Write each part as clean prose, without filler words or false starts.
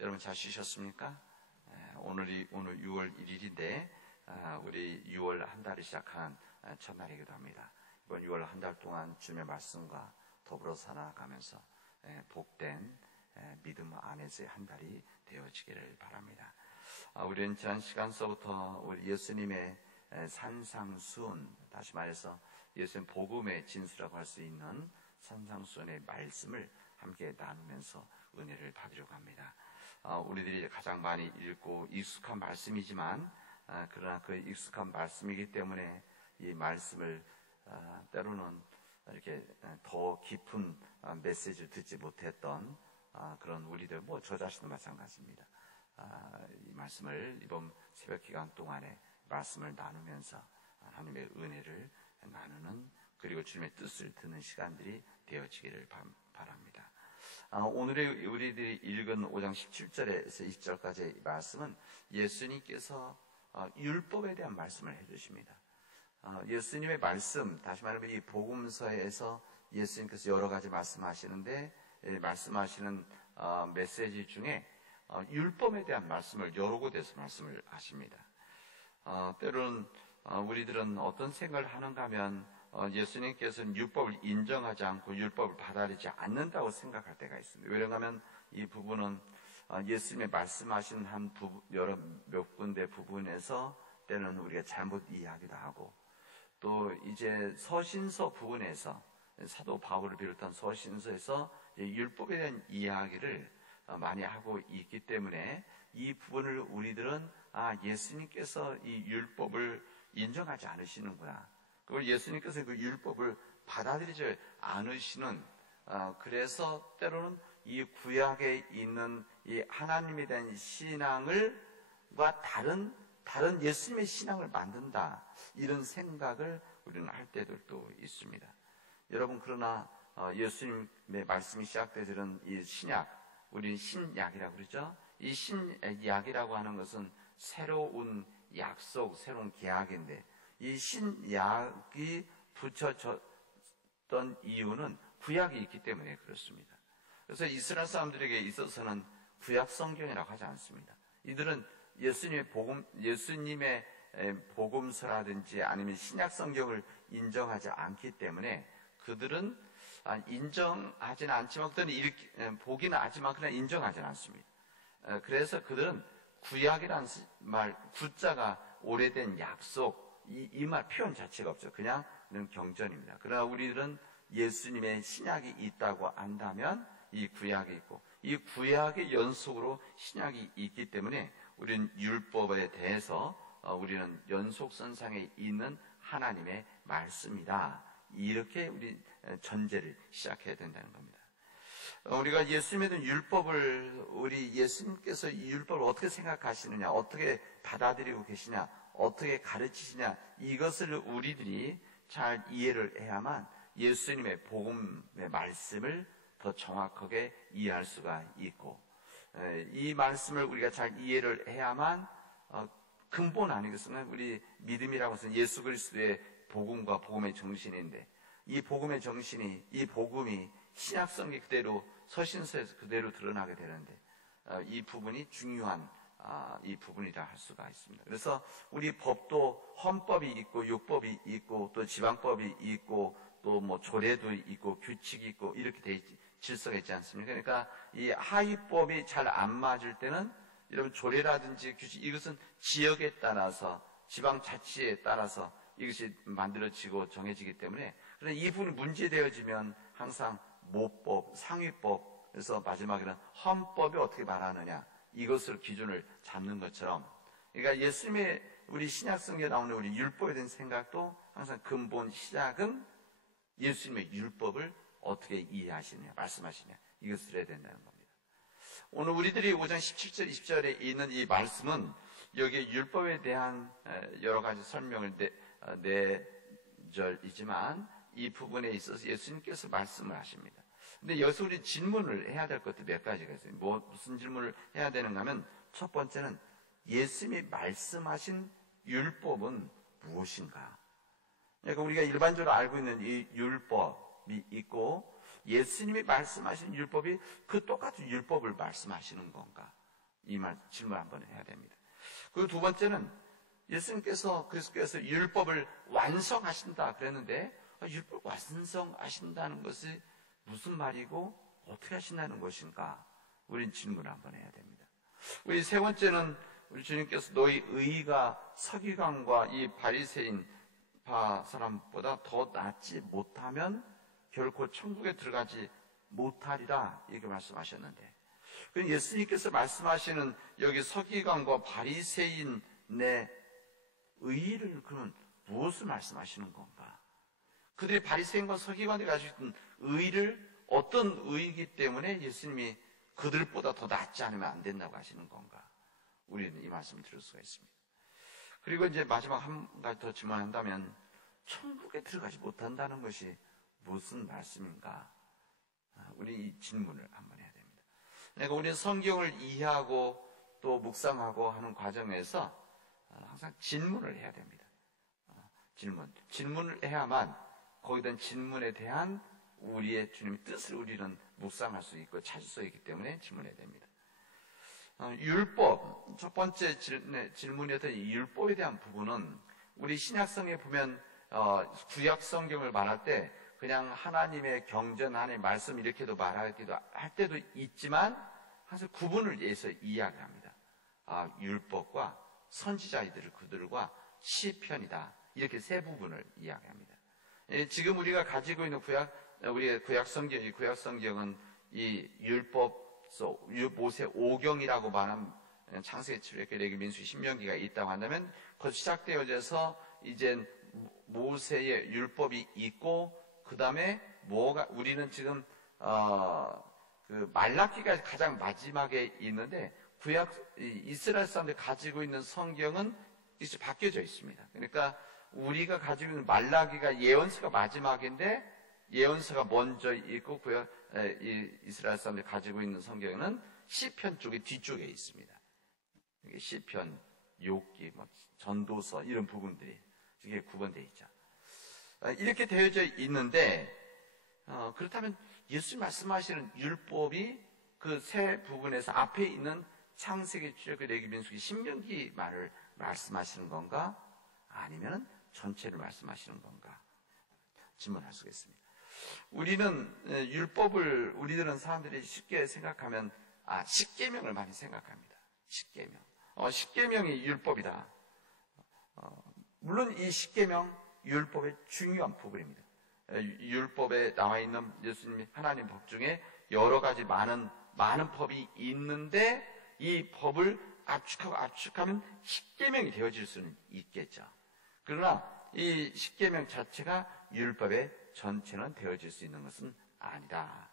여러분 잘 쉬셨습니까? 오늘 6월 1일인데 우리 6월 한 달이 시작한 첫날이기도 합니다. 이번 6월 한 달 동안 주님의 말씀과 더불어 살아가면서 복된 믿음 안에서의 한 달이 되어지기를 바랍니다. 우리는 지난 시간서부터 우리 예수님의 산상수훈, 다시 말해서 예수님 복음의 진수라고 할 수 있는 산상수훈의 말씀을 함께 나누면서 은혜를 받으려고 합니다. 우리들이 가장 많이 읽고 익숙한 말씀이지만 그러나 그 익숙한 말씀이기 때문에 이 말씀을 때로는 이렇게 더 깊은 메시지를 듣지 못했던 그런 우리들, 저 자신도 마찬가지입니다. 이 말씀을 이번 새벽 기간 동안에 말씀을 나누면서 하나님의 은혜를 나누는, 그리고 주님의 뜻을 듣는 시간들이 되어지기를 바랍니다. 오늘의 우리들이 읽은 5장 17절에서 20절까지의 말씀은 예수님께서 율법에 대한 말씀을 해주십니다. 예수님의 말씀, 다시 말하면 이 복음서에서 예수님께서 여러 가지 말씀하시는데, 말씀하시는 메시지 중에 율법에 대한 말씀을 여러 곳에서 말씀을 하십니다. 때로는 우리들은 어떤 생각을 하는가 하면 예수님께서는 율법을 인정하지 않고 율법을 받아들이지 않는다고 생각할 때가 있습니다. 왜냐하면 이 부분은 예수님의 말씀하신 몇 군데 부분에서 때는 우리가 잘못 이해하기도 하고, 또 이제 서신서 부분에서 사도 바울을 비롯한 서신서에서 율법에 대한 이야기를 많이 하고 있기 때문에 이 부분을 우리들은 예수님께서 이 율법을 인정하지 않으시는구나, 그걸 예수님께서 그 율법을 받아들이지 않으시는, 그래서 때로는 이 구약에 있는 이 하나님에 대한 신앙과 다른 예수님의 신앙을 만든다, 이런 생각을 우리는 할 때들도 있습니다. 여러분, 그러나 예수님의 말씀이 시작되는 이 신약, 우리는 신약이라고 그러죠. 이 신약이라고 하는 것은 새로운 약속, 새로운 계약인데, 이 신약이 붙여졌던 이유는 구약이 있기 때문에 그렇습니다. 그래서 이스라엘 사람들에게 있어서는 구약 성경이라고 하지 않습니다. 이들은 예수님의 복음서라든지 아니면 신약 성경을 인정하지 않기 때문에 그들은 인정하지는 않지만, 그들은 보기는 하지만 그냥 인정하지는 않습니다. 그래서 그들은 구약이라는 말, 구자가 오래된 약속, 이 말 표현 자체가 없죠. 그냥 경전입니다. 그러나 우리들은 예수님의 신약이 있다고 안다면 이 구약이 있고, 이 구약의 연속으로 신약이 있기 때문에 우리는 율법에 대해서 우리는 연속선상에 있는 하나님의 말씀이다, 이렇게 우리 전제를 시작해야 된다는 겁니다. 우리가 예수님에 대한 율법을, 우리 예수님께서 이 율법을 어떻게 생각하시느냐, 어떻게 받아들이고 계시냐, 어떻게 가르치시냐, 이것을 우리들이 잘 이해를 해야만 예수님의 복음의 말씀을 더 정확하게 이해할 수가 있고, 이 말씀을 우리가 잘 이해를 해야만 근본 아니겠습니까? 우리 믿음이라고 해서 예수 그리스도의 복음과 복음의 정신인데, 이 복음의 정신이, 이 복음이 신약성이 그대로 서신서에서 그대로 드러나게 되는데, 이 부분이 중요한 이 부분이라 할 수가 있습니다. 그래서 우리 법도 헌법이 있고 율법이 있고 또 지방법이 있고 또 조례도 있고 규칙이 있고 이렇게 돼 질서가 있지 않습니까? 그러니까 이 하위법이 잘 안 맞을 때는 여러분 조례라든지 규칙, 이것은 지역에 따라서 지방자치에 따라서 이것이 만들어지고 정해지기 때문에, 그러나 이 부분이 문제되어지면 항상 모법, 상위법, 그래서 마지막에는 헌법이 어떻게 말하느냐, 이것을 기준을 잡는 것처럼, 그러니까 예수님의 우리 신약성경에 나오는 우리 율법에 대한 생각도 항상 근본 시작은 예수님의 율법을 어떻게 이해하시느냐, 말씀하시느냐, 이것을 해야 된다는 겁니다. 오늘 우리들이 5장 17절, 20절에 있는 이 말씀은 여기에 율법에 대한 여러 가지 설명을 내절이지만 이 부분에 있어서 예수님께서 말씀을 하십니다. 근데 여기서 우리 질문을 해야 될 것도 몇 가지가 있어요. 무슨 질문을 해야 되는가 하면, 첫 번째는 예수님이 말씀하신 율법은 무엇인가? 그러니까 우리가 일반적으로 알고 있는 이 율법이 있고, 예수님이 말씀하신 율법이 그 똑같은 율법을 말씀하시는 건가? 이 말 질문 한번 해야 됩니다. 그리고 두 번째는 예수님께서 그리스도께서 율법을 완성하신다 그랬는데 율법 완성하신다는 것이 무슨 말이고 어떻게 하신다는 것인가? 우린 질문을 한번 해야 됩니다. 우리 세 번째는 우리 주님께서 너희 의가 서기관과 이 바리새인 바 사람보다 더 낫지 못하면 결코 천국에 들어가지 못하리라 이렇게 말씀하셨는데, 예수님께서 말씀하시는 여기 서기관과 바리새인의 의를 그러면 무엇을 말씀하시는 건가? 그들이 바리새인과 서기관들이 가지고 있던 의를 어떤 의이기 때문에 예수님이 그들보다 더 낫지 않으면 안 된다고 하시는 건가? 우리는 이 말씀을 들을 수가 있습니다. 그리고 이제 마지막 한 가지 더 질문한다면 천국에 들어가지 못한다는 것이 무슨 말씀인가? 우리 이 질문을 한번 해야 됩니다. 그러니까 우리는 성경을 이해하고 또 묵상하고 하는 과정에서 항상 질문을 해야 됩니다. 질문을 해야만 거기에 대한 질문에 대한 우리의 주님의 뜻을 우리는 묵상할 수 있고 찾을 수 있기 때문에 질문해야 됩니다. 율법, 첫 번째 질문이었던 이 율법에 대한 부분은 우리 신약성에 보면 구약 성경을 말할 때 그냥 하나님의 경전, 하나님의 말씀 이렇게도 말하기도 할 때도 있지만 항상 구분을 해서 이야기합니다. 율법과 선지자이들 그들과 시편이다. 이렇게 세 부분을 이야기합니다. 지금 우리가 가지고 있는 우리의 구약 성경은 이 율법, 모세 오경이라고 말하는 창세기, 출애굽기, 레위기, 민수기, 신명기가 있다고 한다면 그 시작되어져서 이제 모세의 율법이 있고 그 다음에 우리는 지금 그 말라기가 가장 마지막에 있는데 이스라엘 사람들이 가지고 있는 성경은 이제 바뀌어져 있습니다. 그러니까 우리가 가지고 있는 말라기가 예언서가 마지막인데 예언서가 먼저 있고 이스라엘 사람들이 가지고 있는 성경은 시편 쪽이 뒤쪽에 있습니다. 시편, 욥기, 전도서 이런 부분들이 이게 구분되어 있죠. 이렇게 되어져 있는데 그렇다면 예수님 말씀하시는 율법이 그 세 부분에서 앞에 있는 창세기, 출애굽기, 레위기, 민수기, 신명기 말을 말씀하시는 건가? 아니면 전체를 말씀하시는 건가? 질문할 수 있습니다. 우리들은 사람들이 쉽게 생각하면 십계명을 많이 생각합니다. 십계명이 율법이다. 물론 이 십계명 율법의 중요한 부분입니다. 율법에 나와 있는 예수님 하나님 법 중에 여러 가지 많은 법이 있는데 이 법을 압축하면 십계명이 되어질 수는 있겠죠. 그러나 이 십계명 자체가 율법의 전체는 되어질 수 있는 것은 아니다.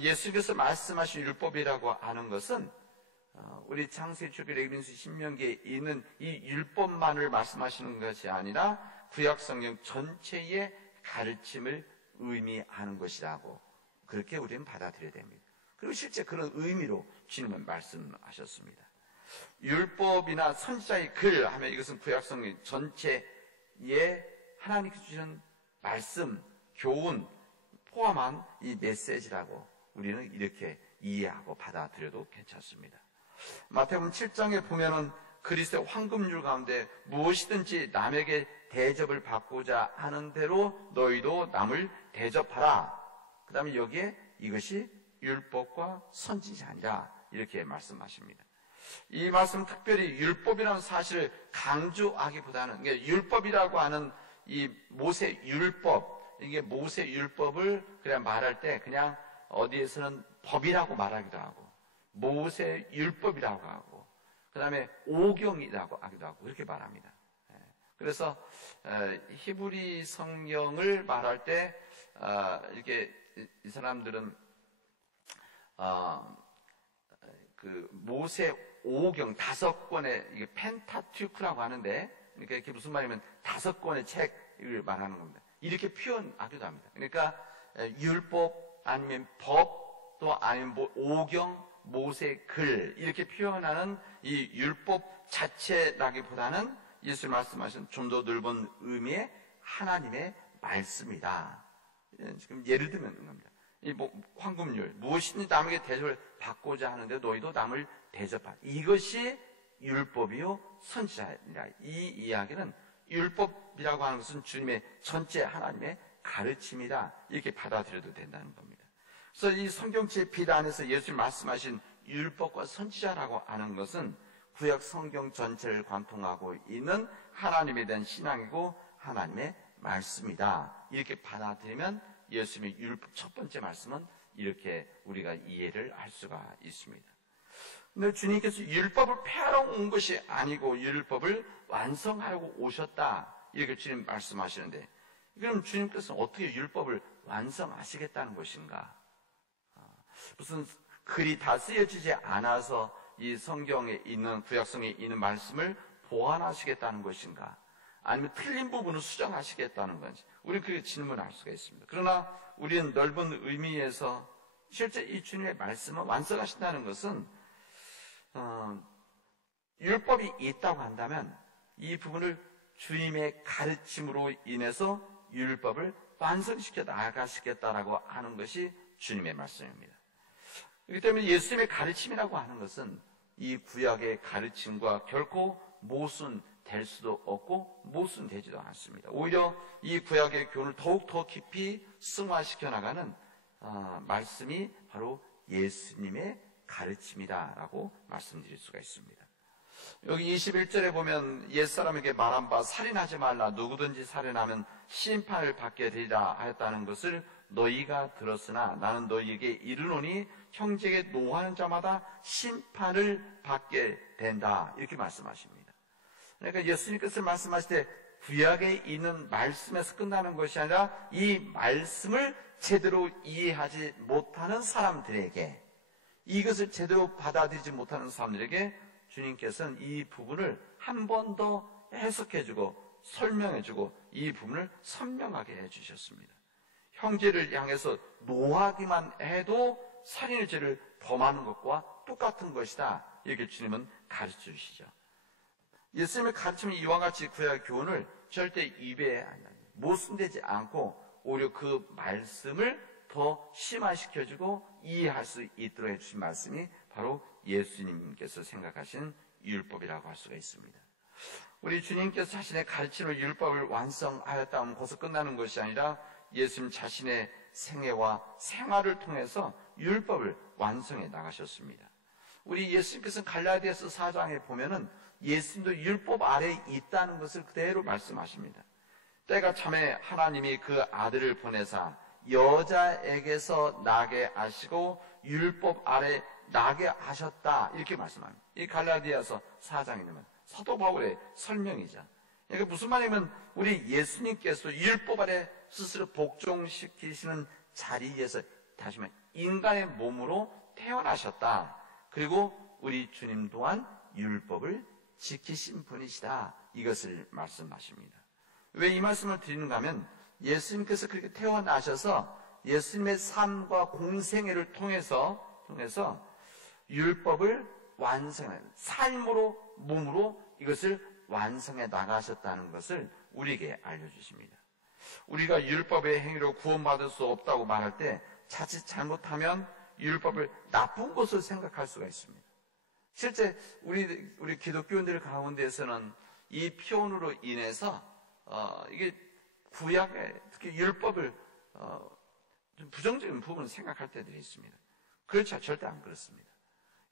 예수께서 말씀하신 율법이라고 하는 것은 우리 창세기, 출애굽기, 레위기, 민수기, 신명기에 있는 이 율법만을 말씀하시는 것이 아니라 구약 성경 전체의 가르침을 의미하는 것이라고 그렇게 우리는 받아들여야 됩니다. 그리고 실제 그런 의미로 주님은 말씀하셨습니다. 율법이나 선지자의 글 하면 이것은 구약 성경 전체에 하나님께서 주시는 말씀, 교훈 포함한 이 메시지라고 우리는 이렇게 이해하고 받아들여도 괜찮습니다. 마태복음 7장에 보면은 그리스도의 황금률 가운데 무엇이든지 남에게 대접을 받고자 하는 대로 너희도 남을 대접하라. 그 다음에 여기에 이것이 율법과 선지자니라 이렇게 말씀하십니다. 이 말씀 특별히 율법이라는 사실을 강조하기보다는 율법이라고 하는 이 모세 율법, 이게 모세 율법을 그냥 말할 때 그냥 어디에서는 법이라고 말하기도 하고 모세 율법이라고 하고 그 다음에 오경이라고 하기도 하고 그렇게 말합니다. 그래서 히브리 성경을 말할 때 이렇게 이 사람들은 그 모세 오경 5권의 이게 펜타튜크라고 하는데 그러니까 이게 무슨 말이냐면 5권의 책을 말하는 겁니다. 이렇게 표현하기도 합니다. 그러니까 율법 아니면 법 또 아니면 오경 모세 글 이렇게 표현하는 이 율법 자체라기보다는 예수 말씀하신 좀 더 넓은 의미의 하나님의 말씀이다. 지금 예를 들면 겁니다. 황금률, 무엇이든지 남에게 대접을 받고자 하는데 너희도 남을 대접하라. 이것이 율법이요 선지자니라. 이 이야기는 율법이라고 하는 것은 주님의 전체 하나님의 가르침이다, 이렇게 받아들여도 된다는 겁니다. 그래서 이 성경책 비단 안에서 예수님 말씀하신 율법과 선지자라고 하는 것은 구약 성경 전체를 관통하고 있는 하나님에 대한 신앙이고 하나님의 말씀이다, 이렇게 받아들이면 예수님의 율법 첫 번째 말씀은 이렇게 우리가 이해를 할 수가 있습니다. 근데 주님께서 율법을 폐하러 온 것이 아니고 율법을 완성하려고 오셨다, 이렇게 주님 말씀하시는데, 그럼 주님께서는 어떻게 율법을 완성하시겠다는 것인가? 무슨 글이 다 쓰여지지 않아서 이 성경에 있는, 구약성에 있는 말씀을 보완하시겠다는 것인가? 아니면 틀린 부분을 수정하시겠다는 건지, 우리는 그렇게 질문할 수가 있습니다. 그러나 우리는 넓은 의미에서 실제 이 주님의 말씀을 완성하신다는 것은 율법이 있다고 한다면 이 부분을 주님의 가르침으로 인해서 율법을 완성시켜 나가시겠다라고 하는 것이 주님의 말씀입니다. 그렇기 때문에 예수님의 가르침이라고 하는 것은 이 구약의 가르침과 결코 모순될 수도 없고 모순되지도 않습니다. 오히려 이 구약의 교훈을 더욱 더 깊이 승화시켜 나가는 말씀이 바로 예수님의 가르침이다라고 말씀드릴 수가 있습니다. 여기 21절에 보면 옛사람에게 말한 바 살인하지 말라, 누구든지 살인하면 심판을 받게 되리라 하였다는 것을 너희가 들었으나 나는 너희에게 이르노니 형제에게 노하는 자마다 심판을 받게 된다, 이렇게 말씀하십니다. 그러니까 예수님께서 말씀하실 때 구약에 있는 말씀에서 끝나는 것이 아니라 이 말씀을 제대로 이해하지 못하는 사람들에게, 이것을 제대로 받아들이지 못하는 사람들에게 주님께서는 이 부분을 한 번 더 해석해주고 설명해주고 이 부분을 선명하게 해주셨습니다. 형제를 향해서 노하기만 해도 살인의 죄를 범하는 것과 똑같은 것이다, 이렇게 주님은 가르쳐 주시죠. 예수님의 가르침은 이와 같이 구약의 교훈을 절대 입에 모순되지 않고 오히려 그 말씀을 더 심화시켜주고 이해할 수 있도록 해주신 말씀이 바로 예수님께서 생각하신 율법이라고 할 수가 있습니다. 우리 주님께서 자신의 가르침을 율법을 완성하였다 하면 거기서 끝나는 것이 아니라 예수님 자신의 생애와 생활을 통해서 율법을 완성해 나가셨습니다. 우리 예수님께서 갈라디아서 4장에 보면은 예수님도 율법 아래에 있다는 것을 그대로 말씀하십니다. 때가 참에 하나님이 그 아들을 보내사 여자에게서 나게 하시고 율법 아래 나게 하셨다, 이렇게 말씀합니다. 이 갈라디아서 4장에 있는 사도 바울의 설명이죠. 그러니까 무슨 말이냐면 우리 예수님께서 율법 아래 스스로 복종시키시는 자리에서 다시 말해 인간의 몸으로 태어나셨다. 그리고 우리 주님 또한 율법을 지키신 분이시다, 이것을 말씀하십니다. 왜 이 말씀을 드리는가 하면 예수님께서 그렇게 태어나셔서 예수님의 삶과 공생애를 통해서 율법을 완성해, 삶으로 몸으로 이것을 완성해 나가셨다는 것을 우리에게 알려주십니다. 우리가 율법의 행위로 구원받을 수 없다고 말할 때 자칫 잘못하면 율법을 나쁜 것으로 생각할 수가 있습니다. 실제 우리 기독교인들 가운데서는 이 표현으로 인해서 이게 구약의 특히 율법을 좀 부정적인 부분을 생각할 때들이 있습니다. 그렇지 절대 안 그렇습니다.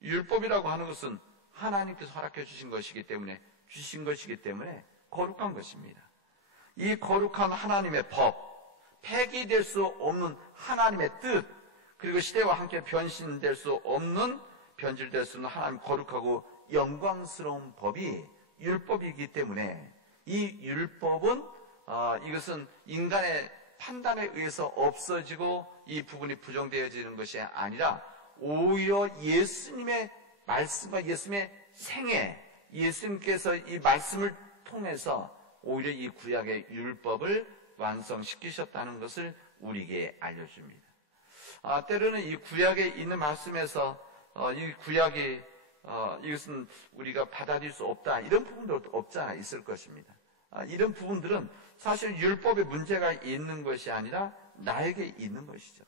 율법이라고 하는 것은 하나님께서 허락해 주신 것이기 때문에 거룩한 것입니다. 이 거룩한 하나님의 법, 폐기될 수 없는 하나님의 뜻, 그리고 시대와 함께 변질될 수 없는 하나님 거룩하고 영광스러운 법이 율법이기 때문에 이 율법은 이것은 인간의 판단에 의해서 없어지고 이 부분이 부정되어지는 것이 아니라 오히려 예수님의 말씀과 예수님의 생애, 예수님께서 이 말씀을 통해서 오히려 이 구약의 율법을 완성시키셨다는 것을 우리에게 알려줍니다. 때로는 이 구약에 있는 말씀에서 이 구약이 이것은 우리가 받아들일 수 없다, 이런 부분도 없지 않아 있을 것입니다. 이런 부분들은 사실 율법에 문제가 있는 것이 아니라 나에게 있는 것이죠.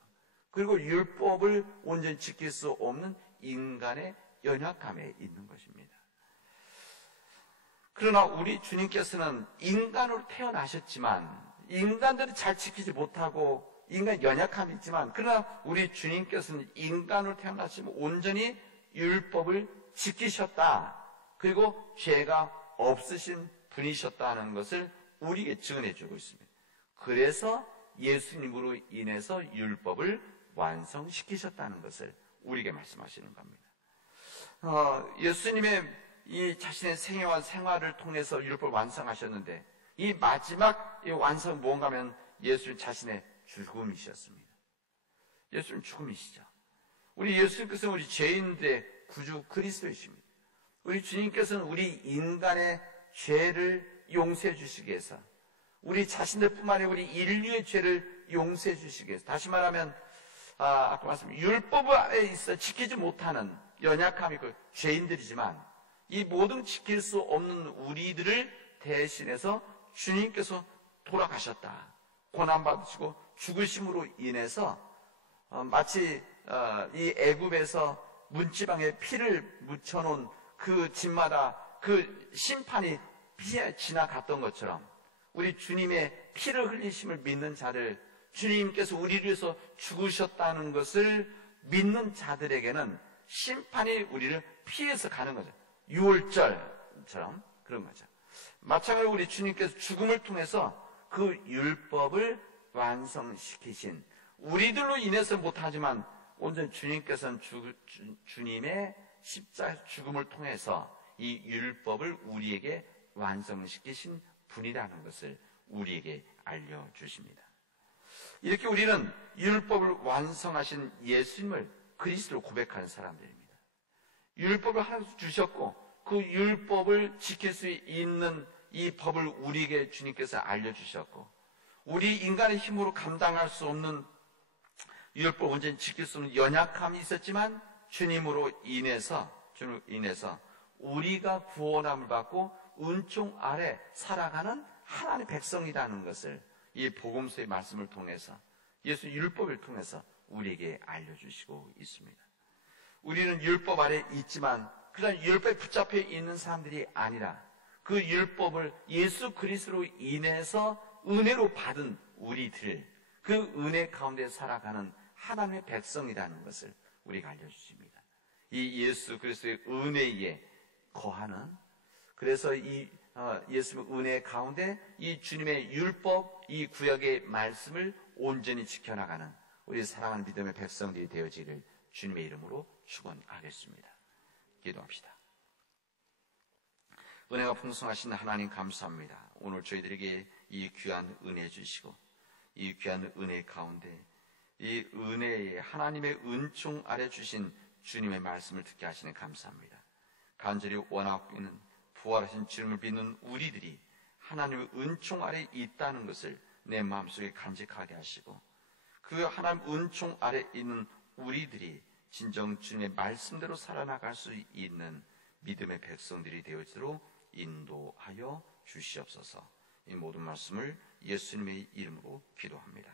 그리고 율법을 온전히 지킬 수 없는 인간의 연약함에 있는 것입니다. 그러나 우리 주님께서는 인간으로 태어나셨지만 인간들은 잘 지키지 못하고 인간 연약함이 있지만 그러나 우리 주님께서는 인간으로 태어나시면 온전히 율법을 지키셨다. 그리고 죄가 없으신 분이셨다는 것을 우리에게 증언해 주고 있습니다. 그래서 예수님으로 인해서 율법을 완성시키셨다는 것을 우리에게 말씀하시는 겁니다. 예수님의 이 자신의 생애와 생활을 통해서 율법을 완성하셨는데 이 마지막 이 완성 무언가 하면 예수님 자신의 죽음이셨습니다. 예수님 죽음이시죠. 우리 예수님께서는 우리 죄인들의 구주 그리스도이십니다. 우리 주님께서는 우리 인간의 죄를 용서해 주시기 위해서 우리 자신들뿐만 아니라 우리 인류의 죄를 용서해 주시기 위해서 다시 말하면 아까 말씀드린 율법에 있어 지키지 못하는 연약함이 있고 죄인들이지만 이 모든 지킬 수 없는 우리들을 대신해서 주님께서 돌아가셨다. 고난받으시고 죽으심으로 인해서 마치 이 애굽에서 문지방에 피를 묻혀놓은 그 집마다 그 심판이 피해 지나갔던 것처럼 우리 주님의 피를 흘리심을 믿는 자들, 주님께서 우리를 위해서 죽으셨다는 것을 믿는 자들에게는 심판이 우리를 피해서 가는 거죠. 유월절처럼 그런 거죠. 마찬가지로 우리 주님께서 죽음을 통해서 그 율법을 완성시키신 우리들로 인해서 못하지만 온전히 주님께서는 주님의 십자가 죽음을 통해서 이 율법을 우리에게 완성시키신 분이라는 것을 우리에게 알려주십니다. 이렇게 우리는 율법을 완성하신 예수님을 그리스도로 고백하는 사람들입니다. 율법을 하나님 주셨고 그 율법을 지킬 수 있는 이 법을 우리에게 주님께서 알려주셨고 우리 인간의 힘으로 감당할 수 없는 율법을 온전히 지킬 수 없는 연약함이 있었지만 주님으로 인해서 우리가 구원함을 받고 은총 아래 살아가는 하나님의 백성이라는 것을 이 복음서의 말씀을 통해서 예수 율법을 통해서 우리에게 알려주시고 있습니다. 우리는 율법 아래 있지만 그런 율법에 붙잡혀 있는 사람들이 아니라 그 율법을 예수 그리스도로 인해서 은혜로 받은 우리들, 그 은혜 가운데 살아가는 하나님의 백성이라는 것을 우리가 알려주십니다. 이 예수 그리스도의 은혜에 거하는, 그래서 이 예수의 은혜 가운데 이 주님의 율법, 이 구약의 말씀을 온전히 지켜나가는 우리 사랑하는 믿음의 백성들이 되어지기를 주님의 이름으로 축원하겠습니다. 기도합시다. 은혜가 풍성하신 하나님 감사합니다. 오늘 저희들에게 이 귀한 은혜 주시고 이 귀한 은혜 가운데 이 은혜에 하나님의 은총 아래 주신 주님의 말씀을 듣게 하시니 감사합니다. 간절히 원하고 있는 부활하신 주님을 믿는 우리들이 하나님의 은총 아래 있다는 것을 내 마음속에 간직하게 하시고 그 하나님 은총 아래 있는 우리들이 진정 주님의 말씀대로 살아나갈 수 있는 믿음의 백성들이 되어지도록 인도하여 주시옵소서. 이 모든 말씀을 예수님의 이름으로 기도합니다.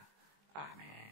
아멘.